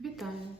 Вітаю!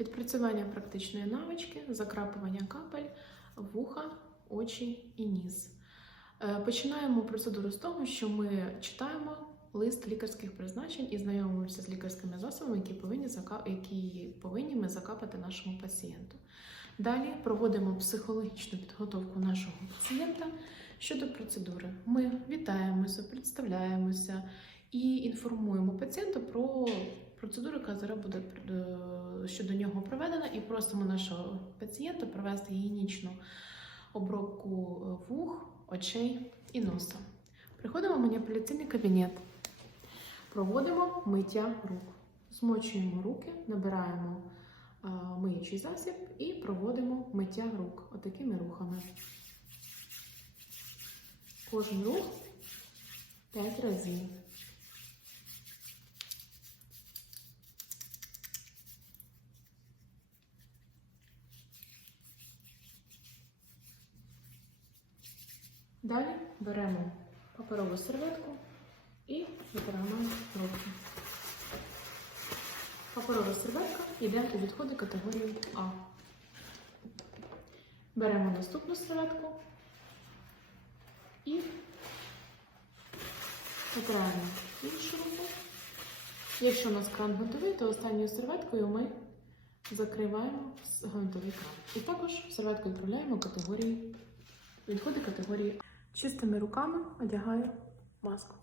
Відпрацювання практичної навички, закрапування капель, вуха, очі і ніс. Е, Починаємо процедуру з того, що ми читаємо лист лікарських призначень і знайомимося з лікарськими засобами, які повинні, які повинні ми закапати нашому пацієнту. Далі проводимо психологічну підготовку нашого пацієнта щодо процедури. Ми вітаємося, представляємося і інформуємо пацієнта про процедуру, яка зараз буде е, щодо нього проведена, і просимо нашого пацієнта провести гігієнічну обробку е, вух, очей і носа. Приходимо в маніпуляційний кабінет, проводимо миття рук, змочуємо руки, набираємо е, миючий засіб і проводимо миття рук отакими рухами. Кожен рух 5 разів. Далі беремо паперову серветку і витираємо руки. Паперова серветка йде у відходи категорії А. Беремо наступну серветку і витираємо іншу руку. Якщо у нас кран готовий, то останньою серветкою ми закриваємо гвинтовий кран. І також серветку відправляємо категорії відходи категорії А. Чистими руками одягаю маску.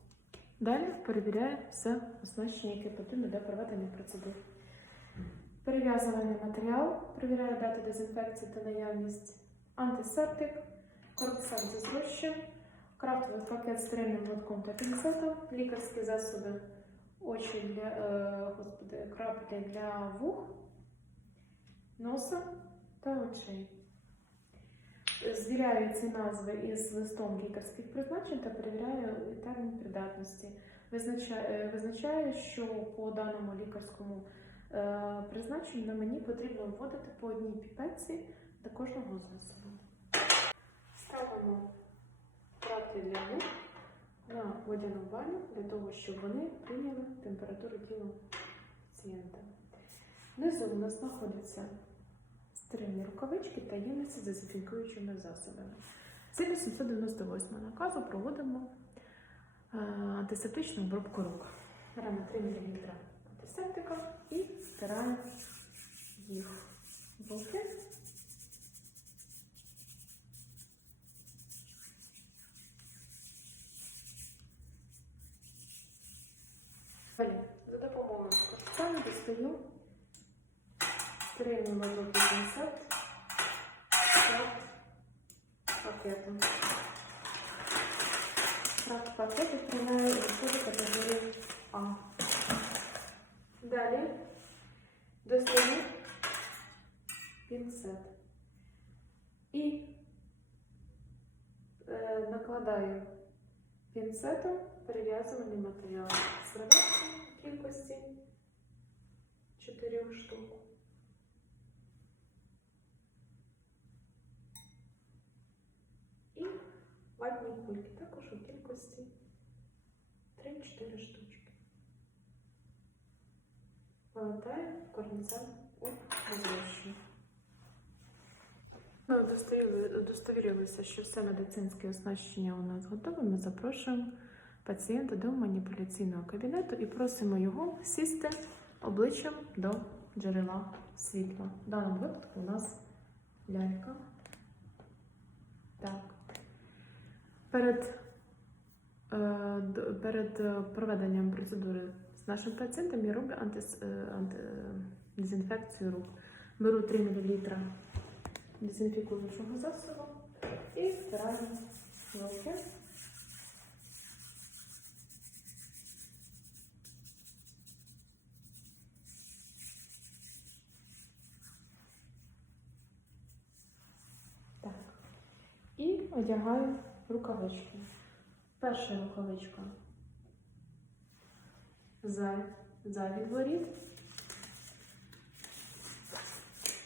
Далі перевіряю все оснащення, яке потрібно для проведення процедур. Перев'язуваний матеріал, перевіряю дату дезінфекції та наявність антисептик, корпусант зі зрощем, крафтовий пакет з стерильним лотком та пінцетом, лікарські засоби, очі для е, господи, краплі для вух, носа та очей. Звіряю ці назви із листом лікарських призначень та перевіряю термін придатності. Визначаю, е, визначаю, що по даному лікарському е, призначенню на мені потрібно вводити по одній піпетці до кожного засобу. Ставимо краплі для вух на водяну баню для того, щоб вони прийняли температуру тіла пацієнта. Внизу у нас знаходяться стерильні рукавички та ємниці з дезінфікуючими засобами. Згідно 798 наказу проводимо е, антисептичну обробку рук. Беремо 3 мл антисептика і стираємо їх в руки. За допомогою корпусану достаю стерильний мазок пінцет пакетом. Крак пакет відправляю відходи категорії А. Далі достаю пінцет і е, накладаю пінцетом перев'язуваний матеріал серветки в кількості 4 штук. Кульки також у кількості 3-4 штучки. Вилетаю корніцем у розрощення. Ми удостовірилися, що все медицинське оснащення у нас готове. Ми запрошуємо пацієнта до маніпуляційного кабінету і просимо його сісти обличчям до джерела світла. В даному випадку у нас лялька. Так. Перед, е, перед е, проведенням процедури з нашим пацієнтом я роблю антис, е, анти, дезінфекцію рук. Беру 3 мл дезінфікуючого засобу і втираю руки. Так. І одягаю рукавички. Перша рукавичка за, за відворіт.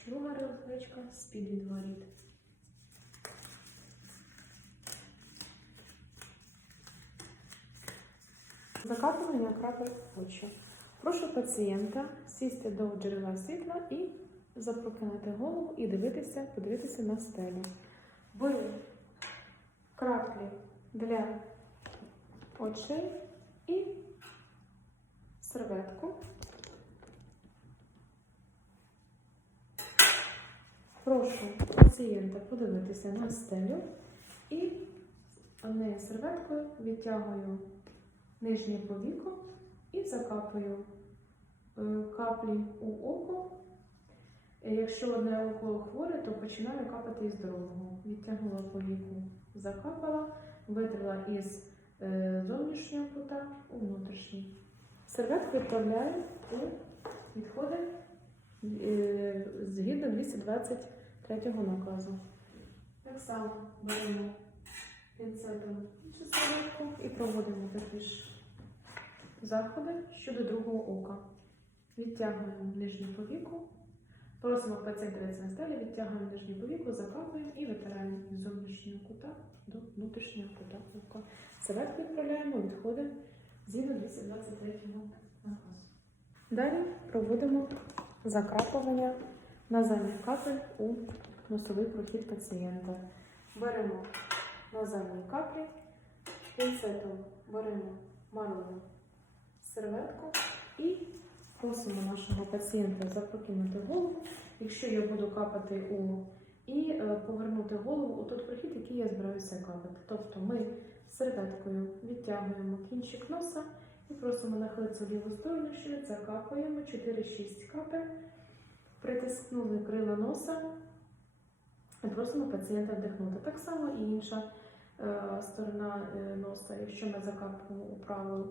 Друга рукавичка з-під відворіт. Закатування крапель очі. Прошу пацієнта сісти до джерела світла і запрокинути голову і дивитися, подивитися на стелю. Беру краплі для очей і серветку. Прошу пацієнта подивитися на стелю і нею серветкою відтягую нижнє повіко і закапую е, каплі у око. Е, Якщо одне око хворе, то починаю капати із здорового. Відтягнула повіку, закапала, витрила із е, зовнішнього кута у внутрішній. Серветку відправляю у відходи е, згідно 223 наказу. Так само беремо пінцетом іншу серветку і проводимо такі ж заходи щодо другого ока. Відтягуємо нижню повіку. Просимо пацієнта на стелі, відтягуємо нижню повіку, закапуємо і витираємо з зовнішнього кута до внутрішнього кута ока. Серветку відправляємо, відходимо згідно 223 наказу. Далі проводимо закрапування наземних капель у носовий прохід пацієнта. Беремо наземні каплі, пінцетом беремо марливу серветку і просимо нашого пацієнта запрокинути голову. Якщо я буду капати у і е, повернути голову у той прохід, який я збираюся капати. Тобто ми серветкою відтягуємо кінчик носа і просимо нахилитися в ліву сторону, що закапуємо 4-6 капель, притискнули крила носа і просимо пацієнта вдихнути. Так само і інша е, сторона е, носа. Якщо ми закапуємо у праву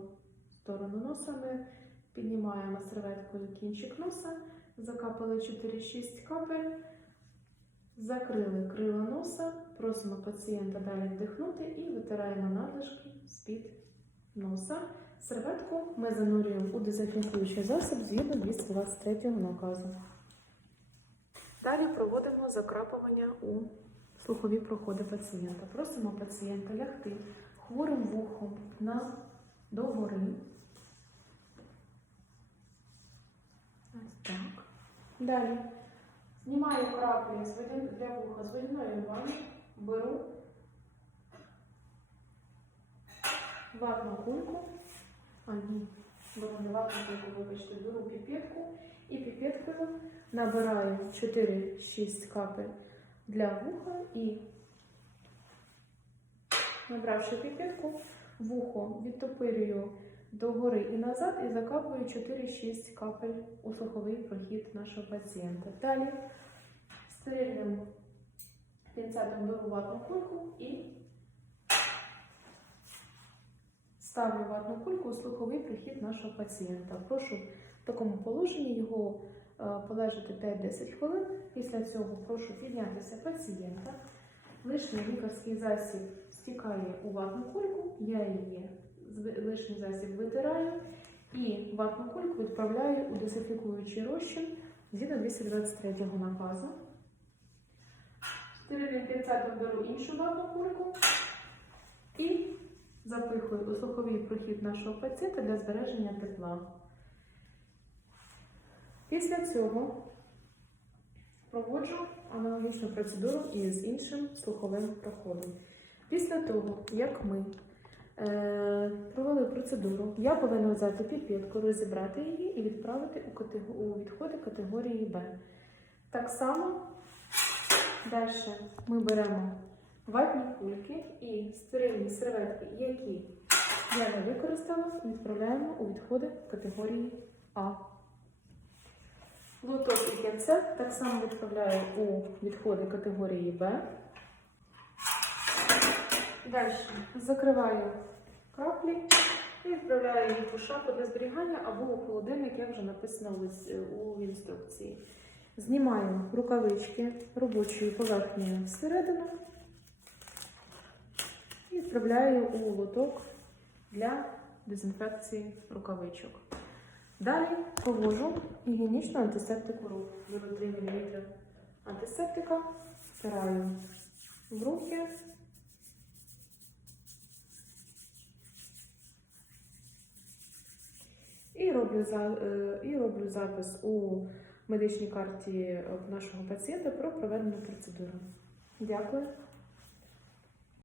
сторону носа, ми піднімаємо серветкою кінчик носа, закапали 4-6 капель, закрили крила носа, просимо пацієнта далі вдихнути і витираємо надлишки з-під носа. Серветку ми занурюємо у дезінфікуючий засіб згідно 223 наказу. Далі проводимо закрапування у слухові проходи пацієнта. Просимо пацієнта лягти хворим вухом на догори. Так. Далі. Знімаю краплі для вуха з водяною ванни, беру. Ватну кульку. А, ні, беру не ватну кульку, вибачте, беру піпетку. І піпеткою набираю 4-6 капель для вуха і, набравши піпетку, вухо відтопирюю догори і назад і закапую 4-6 капель у слуховий прохід нашого пацієнта. Далі стерильним пінцетом беру ватну кульку і ставлю ватну кульку у слуховий прохід нашого пацієнта. Прошу в такому положенні його е, полежати 5-10 хвилин. Після цього прошу піднятися пацієнта. Лишній лікарський засіб стікає у ватну кульку, я її лишній засіб витираю і ватну кульку відправляю у дезінфікуючий розчин згідно 223 наказу. Стерильним пінцетом беру іншу ватну кульку і запихую у слуховий прохід нашого пацієнта для збереження тепла. Після цього проводжу аналогічну процедуру із іншим слуховим проходом. Після того, як ми провели процедуру, я повинна взяти піпетку, розібрати її і відправити у, відходи категорії Б. Так само далі ми беремо ватні кульки і стерильні серветки, які я не використала, відправляємо у відходи категорії А. Лоток і кінцет так само відправляю у відходи категорії Б. Далі закриваю краплі і відправляю їх у шафу для зберігання або у холодильник, як вже написано у інструкції. Знімаю рукавички робочою поверхнею всередину і відправляю у лоток для дезінфекції рукавичок. Далі провожу гігієнічну антисептику рук. Беру 3 мл антисептика, втираю в руки. І роблю, е, і роблю запис у медичній карті нашого пацієнта про проведену процедуру. Дякую.